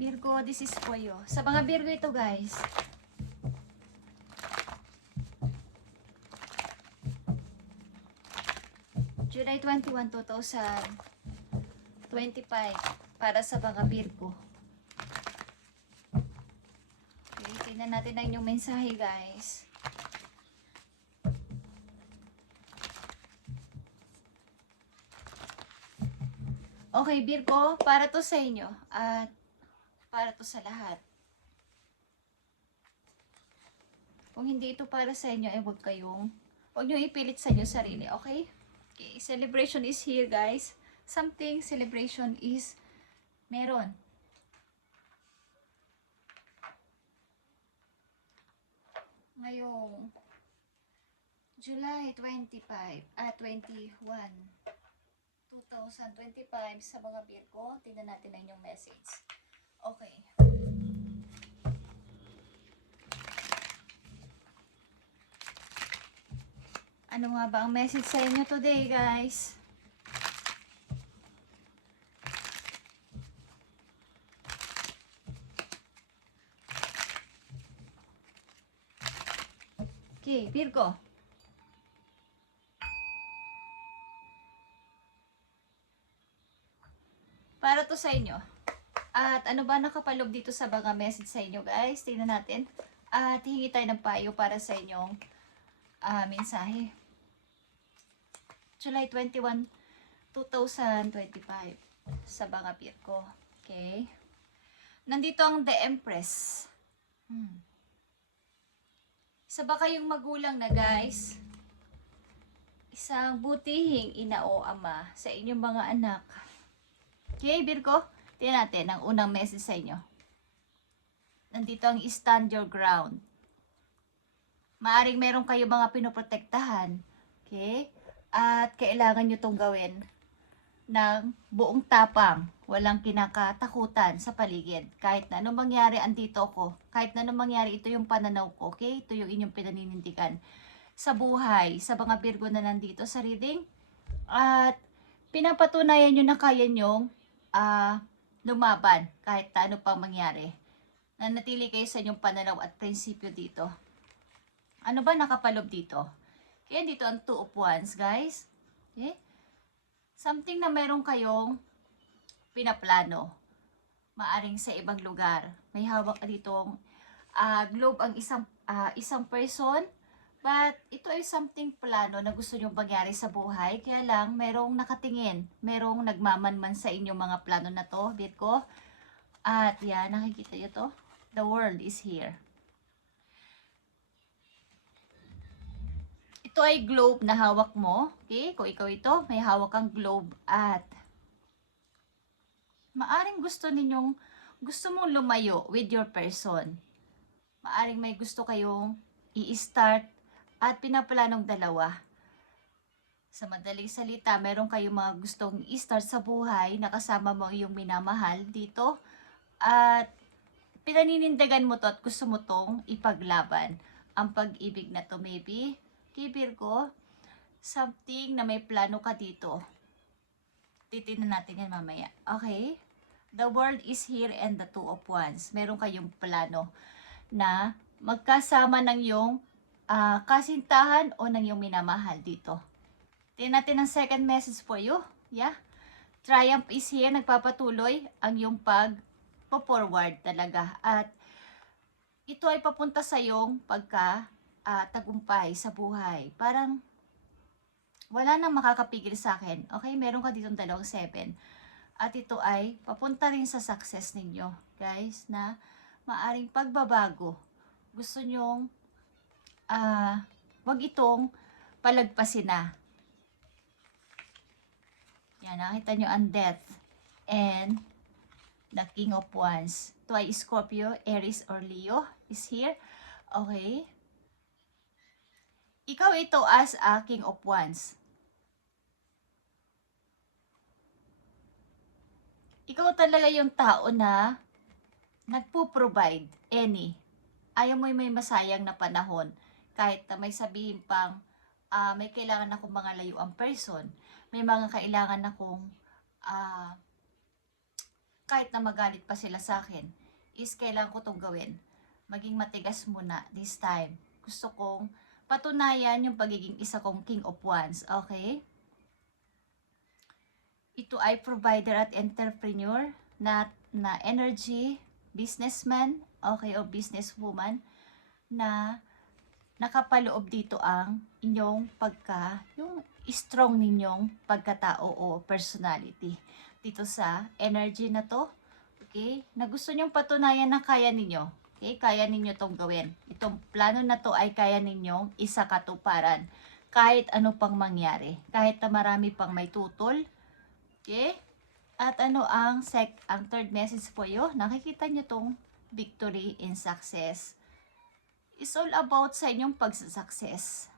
Virgo, this is for you. Sa mga Virgo ito guys. July 21, 2025. Para sa mga Virgo. Okay, tingnan natin ang inyong mensahe guys. Okay, Virgo, para to sa inyo. At para to sa lahat. Kung hindi ito para sa inyo, huwag nyo ipilit sa inyo sarili, okay? Okay, celebration is here, guys. Something celebration is meron. Ngayong July 21, 2025 sa mga Virgo. Tingnan natin ang inyong message. Okay. Ano nga ba ang message sa inyo today, guys? Okay, Virgo. Para to sa inyo. At ano ba nakapaloob dito sa mga message sa inyo, guys? Tingnan natin. At hihingi tayo ng payo para sa inyong mensahe. July 21, 2025 sa mga Virgo. Okay? Nandito ang The Empress. Isa ba kayong magulang na, guys? Isang butihing ina o ama sa inyong mga anak. Okay, Virgo? Tingnan natin ang unang message sa inyo. Nandito ang stand your ground. Maaring meron kayo mga pinoprotektahan. Okay? At kailangan nyo itong gawin ng buong tapang. Walang kinakatakutan sa paligid. Kahit na anong mangyari, andito ako. Kahit na anong mangyari, ito yung pananaw ko. Okay? Ito yung inyong pinaninindigan sa buhay. Sa mga Virgo na nandito sa reading. At pinapatunayan nyo na kaya nyong lumaban kahit ano pang mangyari. Nanatili kayo sa inyong pananaw at prinsipyo dito. Ano ba nakapalob dito? Kaya dito ang Two of Wands, guys. Okay? Something na meron kayong pinaplano. Maaring sa ibang lugar. May hawak ditong globe ang isang person. But ito ay something plano na gusto nyong mangyari sa buhay. Kaya lang, merong nakatingin. Merong nagmamanman sa inyong mga plano na to, Virgo. At yan, nakikita nyo to? The world is here. Ito ay globe na hawak mo. Okay? Kung ikaw ito, may hawak kang globe. At maaring gusto mong lumayo with your person. Maaring may gusto kayong i-start at pinaplanong dalawa. Sa madaling salita, meron kayong mga gustong i-start sa buhay na kasama mo yung minamahal dito. At pinaninindigan mo to at gusto mo tong ipaglaban. Ang pag-ibig na to maybe, kay Virgo, something na may plano ka dito. Titignan natin yan mamaya. Okay? The world is here and the Two of Wands. Meron kayong plano na magkasama ng yung kasintahan o ng yung minamahal dito. Tingnan natin ang second message for you. Yeah? Triumph is here. Nagpapatuloy ang yung pag-forward talaga. At ito ay papunta sa yung tagumpay sa buhay. Parang wala nang makakapigil sa akin. Okay? Meron ka ditong 7. At ito ay papunta rin sa success ninyo. Guys, na maaring pagbabago. Gusto nyong wag itong palagpasin na. Yan, nakita nyo ang Death and the King of Wands. Ito ay Scorpio, Aries, or Leo is here. Okay. Ikaw ito as a King of Wands. Ikaw talaga yung tao na nagpo-provide ayaw mo may masayang na panahon. Kahit na may sabihin pang may kailangan akong mga layuang person. May mga kailangan akong kahit na magalit pa sila sa akin, is kailangan ko itong gawin. Maging matigas muna this time. Gusto kong patunayan yung pagiging isa kong King of Wands. Okay? Ito ay provider at entrepreneur na energy, businessman, okay, o businesswoman, na nakapaloob dito ang inyong yung strong ninyong pagkatao o personality. Dito sa energy na to, okay, na gusto nyong patunayan na kaya ninyo. Okay, kaya ninyo tong gawin. Itong plano na to ay kaya ninyong isakatuparan. Kahit ano pang mangyari. Kahit na marami pang may tutol. Okay? At ano ang third message po yun? Nakikita nyo tong victory in success. It's all about sa inyong pagsusuccess.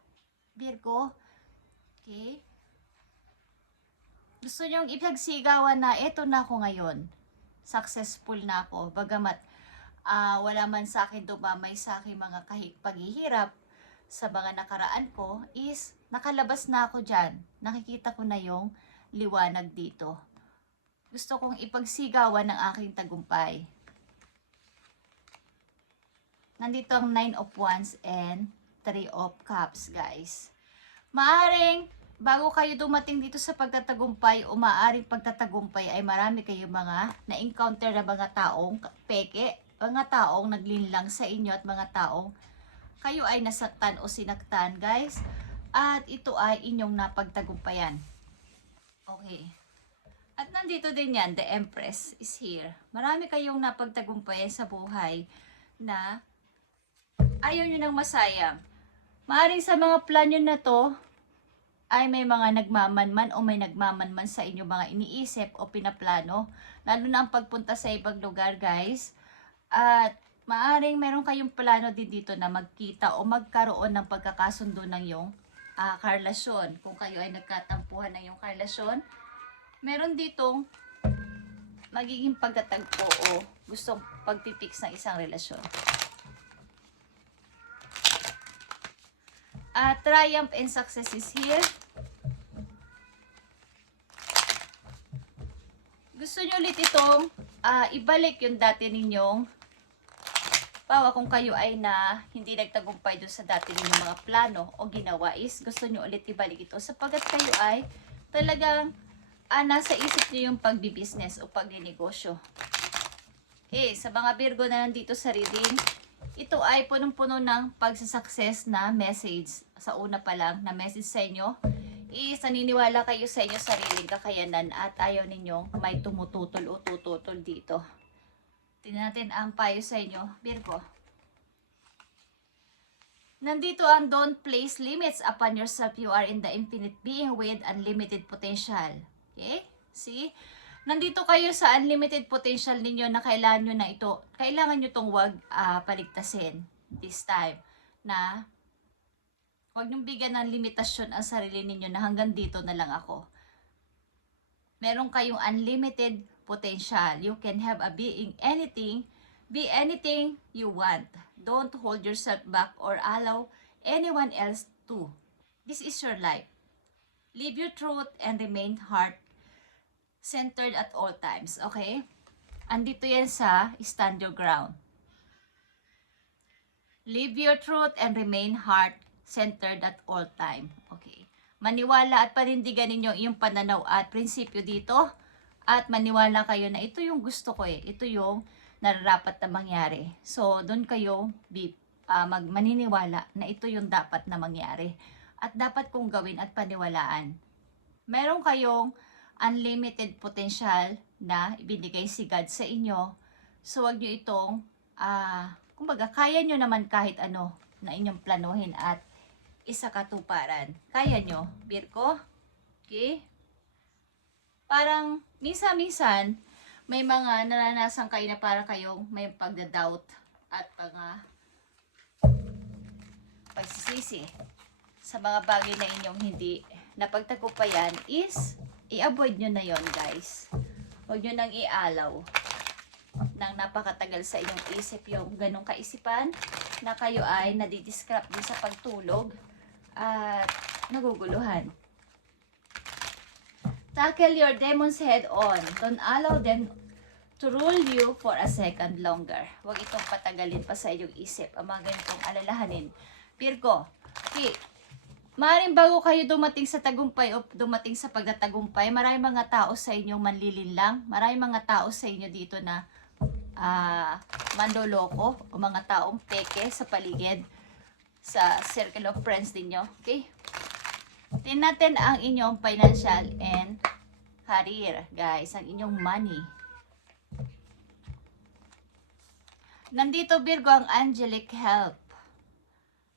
Virgo. Okay? Gusto nyong ipagsigawan na eto na ako ngayon. Successful na ako. Bagamat wala man sa akin dumamay sa aking mga paghihirap sa mga nakaraan ko, is nakalabas na ako dyan. Nakikita ko na yung liwanag dito. Gusto kong ipagsigawan ng aking tagumpay. Nandito ang 9 of Wands and 3 of Cups, guys. Maaring bago kayo dumating dito sa pagtatagumpay o maaaring pagtatagumpay ay marami kayong mga na-encounter na mga taong peke, mga taong naglinlang sa inyo at mga taong kayo ay nasaktan o sinaktan, guys. At ito ay inyong napagtagumpayan. Okay. At nandito din yan, the Empress is here. Marami kayong napagtagumpayan sa buhay na ayaw nyo nang masayang. Maaring sa mga plano na to, ay may mga nagmamanman o may nagmamanman sa inyo mga iniisip o pinaplano. Lalo na ang pagpunta sa ibang lugar, guys. At maaring meron kayong plano din dito na magkita o magkaroon ng pagkakasundo ng yung karelasyon. Kung kayo ay nagkatampuhan ng yung karelasyon, meron ditong magiging pagtatagpo o gustong pagpipix ng isang relasyon. Triumph and success is here. Gusto nyo ulit itong ibalik yung dati ninyong kung kayo ay hindi nagtagumpay doon sa dati ninyong mga plano o ginawa, is gusto nyo ulit ibalik ito sapagkat kayo ay talagang nasa isip nyo yung pagbibusiness o pagninegosyo. Okay, sa mga Virgo na nandito sa reading, ito ay punong-puno ng pagsasucess na message. Sa una pa lang na message sa inyo, is naniniwala kayo sa inyong sariling kakayanan at ayaw ninyong may tumututol o tututol dito. Tingnan natin ang payo sa inyo, Virgo. Nandito ang don't place limits upon yourself. You are in the infinite being with unlimited potential. Okay? See? Nandito kayo sa unlimited potential ninyo na kailangan nyo na ito. Kailangan nyo itong wag paligtasin this time. Na wag nyong bigyan ng limitasyon ang sarili ninyo na hanggang dito na lang ako. Meron kayong unlimited potential. You can have be anything you want. Don't hold yourself back or allow anyone else to. This is your life. Live your truth and remain heart-centered at all times. Okay? Andito yan sa stand your ground. Live your truth and remain heart-centered at all time. Okay. Maniwala at panindigan ninyo yung pananaw at prinsipyo dito. At maniwala kayo na ito yung gusto ko eh. Ito yung nararapat na mangyari. So, doon kayo maniniwala na ito yung dapat na mangyari. At dapat kong gawin at paniwalaan. Meron kayong unlimited potential na ibinigay si God sa inyo. So, wag nyo itong, kumbaga, kaya nyo naman kahit ano na inyong planuhin at isakatuparan. Kaya nyo, Virgo? Okay? Parang, minsan-minsan, may mga naranasan kayo na para kayong may pagdadoubt at pagsisisi sa mga bagay na inyong hindi napagtagumpayan, is i-avoid nyo na yon, guys. Huwag nyo nang ialaw nang napakatagal sa inyong isip yung ganong kaisipan na kayo ay nadidiscrap din sa pagtulog at naguguluhan. Tackle your demons head on. Don't allow them to rule you for a second longer. Huwag itong patagalin pa sa iyong isip ang mga ganitong alalahanin. Virgo, okay, maaaring bago kayo dumating sa tagumpay o dumating sa pagtatagumpay, maraming mga tao sa inyong manlilinlang, maraming mga tao sa inyo dito na mandoloko o mga taong peke sa paligid, sa circle of friends ninyo. Okay? Tingnan natin ang inyong financial and career, guys, ang inyong money. Nandito, Virgo, ang angelic help.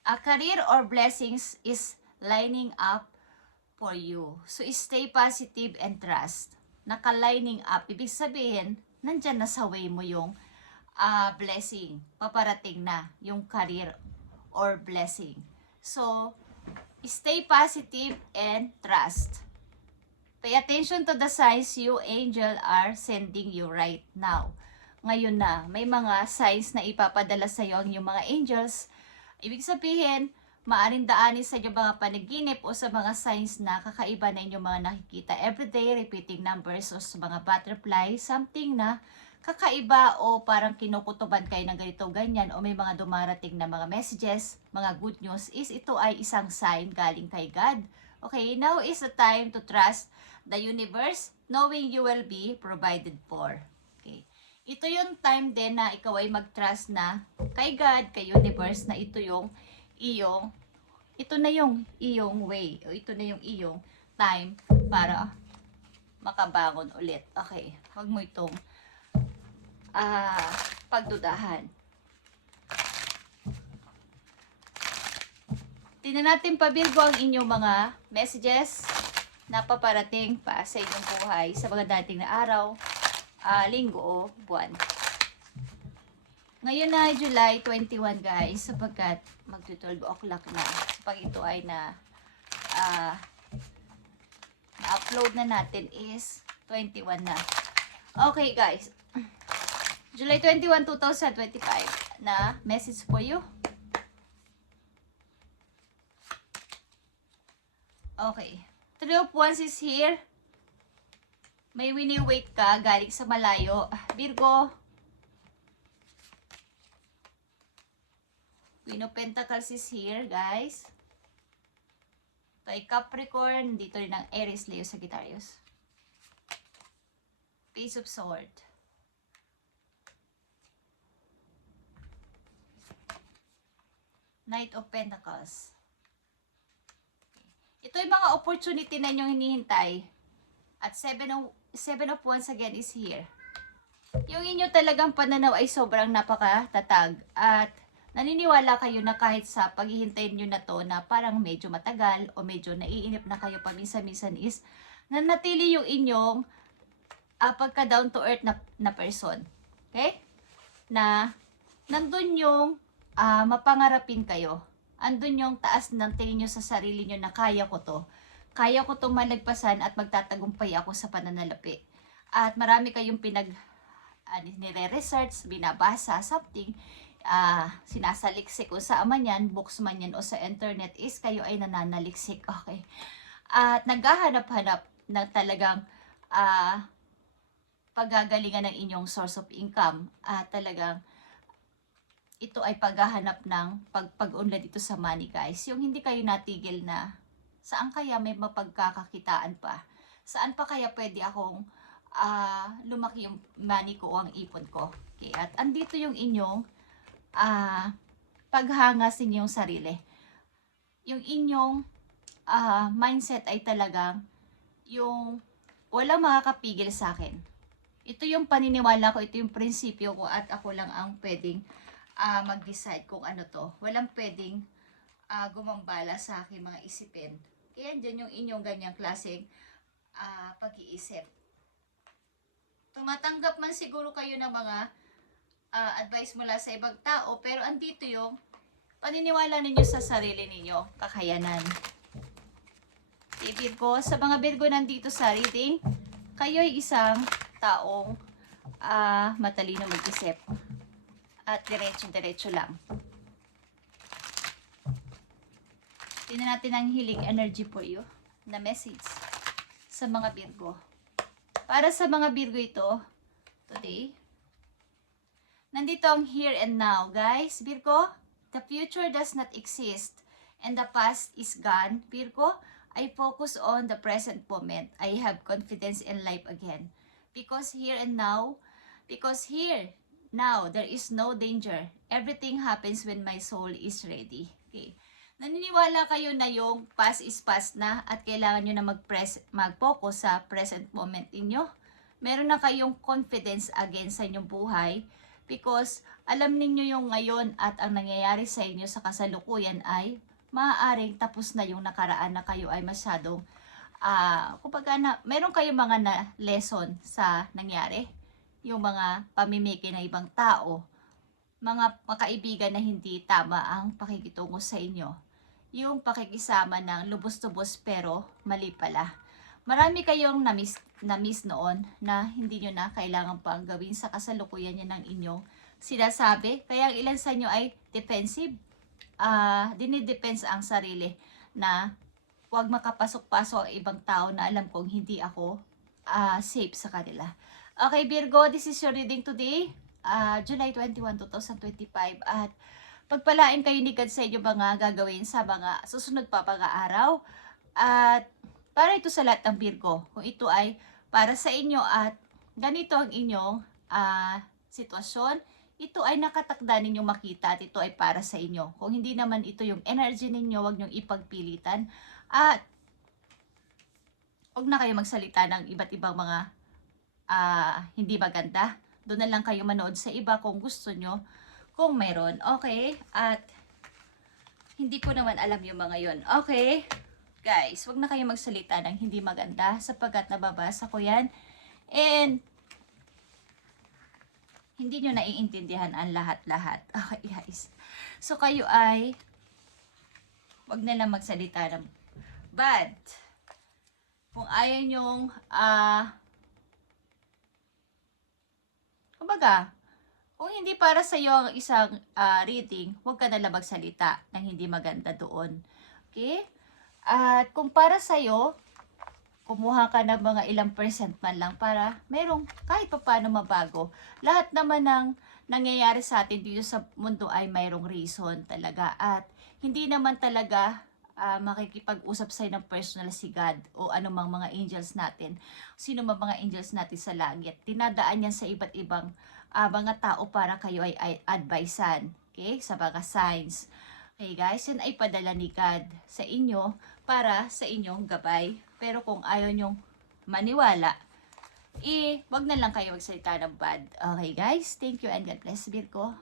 A career or blessings is lining up for you. So, stay positive and trust. Naka-lining up. Ibig sabihin, nandyan na sa way mo yung blessing. Paparating na yung career or blessing. So, stay positive and trust. Pay attention to the signs you angel are sending you right now. Ngayon na, may mga signs na ipapadala sa iyo ang iyong mga angels. Ibig sabihin, maaring daanin sa inyong mga panaginip o sa mga signs na kakaiba na inyong mga nakikita everyday, repeating numbers o sa mga butterfly, something na kakaiba o parang kinukutuban kayo ng ganito ganyan o may mga dumarating na mga messages, mga good news, is ito ay isang sign galing kay God. Okay, now is the time to trust the universe, knowing you will be provided for. Okay. Ito yung time din na ikaw ay mag-trust na kay God, kay universe, na ito yung iyong, ito na yung iyong way, o ito na yung iyong time para makabangon ulit. Okay, huwag mo itong pagdudahan. Tingnan natin pa, Virgo, ang inyong mga messages na paparating pa sa inyong buhay sa mga dating na araw, linggo o buwan. Ngayon na July 21, guys, sapagkat magto-12 o'clock na. Pag ito ay na-upload na natin is 21 na. Okay, guys. July 21, 2025 na message for you. Okay. Three of Wands is here. May wini-wait ka galing sa malayo. Virgo. Queen of Pentacles is here, guys. Ito ay Capricorn. Dito rin ang Aries, Leo, Sagittarius. Page of Swords. Knight of Pentacles. Ito yung mga opportunity na inyong hinihintay. At Seven of Wands again is here. Yung inyo talagang pananaw ay sobrang napakatatag. At naniniwala kayo na kahit sa paghihintay nyo na to na parang medyo matagal o medyo naiinip na kayo paminsan-minsan is nanatili yung inyong pagka down to earth na person. Okay? Na nandun yung mapangarapin kayo. Andun yung taas ng tingin nyo sa sarili nyo na kaya ko to. Kaya ko to malagpasan at magtatagumpay ako sa pananalapi. At marami kayong nire-research, binabasa, something, sinasaliksik kung saan man yan, books man yan o sa internet is kayo ay nananaliksik. Okay. At naghahanap-hanap ng talagang paggagalingan ng inyong source of income. At talagang ito ay paghahanap ng pag-unlad dito sa money, guys. Yung hindi kayo natigil na saan kaya may mapagkakakitaan pa? Saan pa kaya pwede akong lumaki yung money ko o ang ipon ko? Okay, at andito yung inyong paghanga sa inyong sarili. Yung inyong mindset ay talagang yung walang makakapigil sa akin. Ito yung paniniwala ko, ito yung prinsipyo ko at ako lang ang pwedeng mag-decide kung ano to. Walang pwedeng gumambala sa aking mga isipin. Kaya dyan yung inyong ganyang klaseng pag-iisip. Tumatanggap man siguro kayo ng mga advice mula sa ibang tao, pero andito yung paniniwala ninyo sa sarili ninyo, kakayanan. Virgo, sa mga Virgo nandito sa reading, kayo ay isang taong matalino mag-isip. At diretso-diretso lang. Tingnan natin ang healing energy for you na message sa mga Virgo. Para sa mga Virgo ito, today. Nandito ang here and now, guys. Virgo, the future does not exist and the past is gone. Virgo, I focus on the present moment. I have confidence in life again. Because here, now, there is no danger. Everything happens when my soul is ready. Okay. Naniniwala kayo na yung past is past na at kailangan nyo na mag-focus sa present moment inyo? Meron na kayong confidence again sa inyong buhay because alam ninyo yung ngayon at ang nangyayari sa inyo sa kasalukuyan ay maaaring tapos na yung nakaraan na kayo ay masyadong kumbaga na meron kayong mga lesson sa nangyari, yung mga pamimiki ng ibang tao, mga kaibigan na hindi tama ang pakikitungo sa inyo, yung pakikisama ng lubos-lubos pero mali pala. Marami kayong na-miss noon na hindi nyo na kailangan pang gawin sa kasalukuyan niya ng inyong sinasabi. Kaya ang ilan sa inyo ay defensive. Dinidepensa ang sarili na huwag makapasok-pasok ang ibang tao na alam kong hindi ako safe sa kanila. Okay, Virgo, this is your reading today, July 21, 2025. At pagpalain kayo ni God sa inyo mga gagawin sa mga susunod pa mga araw. At para ito sa lahat ng Virgo, kung ito ay para sa inyo at ganito ang inyong sitwasyon, ito ay nakatakda ninyong makita at ito ay para sa inyo. Kung hindi naman ito yung energy ninyo, huwag nyong ipagpilitan. At huwag na kayo magsalita ng iba't ibang mga hindi maganda. Doon na lang kayo manood sa iba kung gusto nyo, kung meron. Okay? At hindi ko naman alam yung mga yon. Okay? Guys, wag na kayo magsalita ng hindi maganda sapagkat nababasa ko yan. And hindi nyo naiintindihan ang lahat-lahat. Okay, guys. So, kayo ay wag na lang magsalita ng bad. Kung ayaw nyong kumbaga, kung hindi para sa iyo ang isang reading, wag ka na lang magsalita ng hindi maganda doon. Okay? At kung para sa'yo, kumuha ka ng mga ilang percent man lang para merong kahit pa paano mabago. Lahat naman ng nangyayari sa atin dito sa mundo ay mayroong reason talaga. At hindi naman talaga makikipag-usap sa'yo ng personal si God o anumang mga angels natin. Sino man mga angels natin sa langit. Tinadaan yan sa iba't ibang mga tao para kayo ay advisean. Okay? Sa mga signs. Okay guys, yan ay padala ni God sa inyo para sa inyong gabay. Pero kung ayaw nyong maniwala, wag na lang kayo magsalita ng bad. Okay guys, thank you and God bless Virgo.